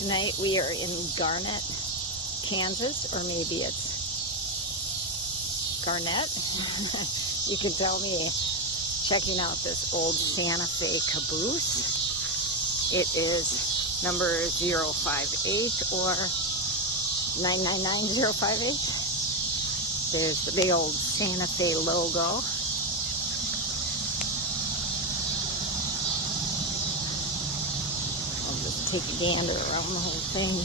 Tonight we are in Garnett, Kansas, or maybe it's Garnett. You can tell me. Checking out this old Santa Fe Caboose. It is number 058 or 999058. There's the big old Santa Fe logo. I'll just take a gander around the whole thing.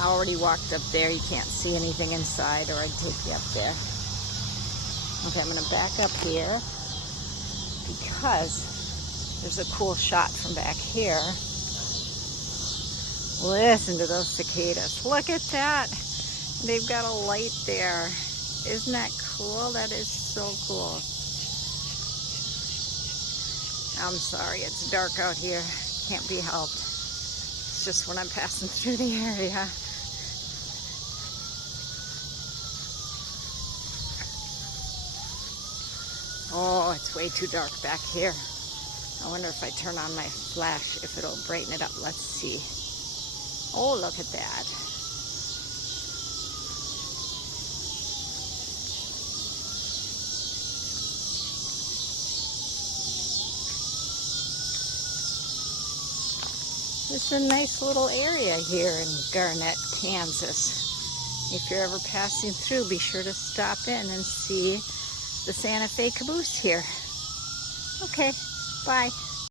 I already walked up there. You can't see anything inside, or I'd take you up there. Okay, I'm going to back up here because there's a cool shot from back here. Listen to those cicadas. Look at that. They've got a light there. Isn't that cool? That is so cool. I'm sorry, it's dark out here. Can't be helped. It's just when I'm passing through the area. Oh, it's way too dark back here. I wonder if I turn on my flash, if it'll brighten it up. Let's see. Oh, look at that. It's a nice little area here in Garnett, Kansas. If you're ever passing through, be sure to stop in and see the Santa Fe Caboose here. Okay, bye.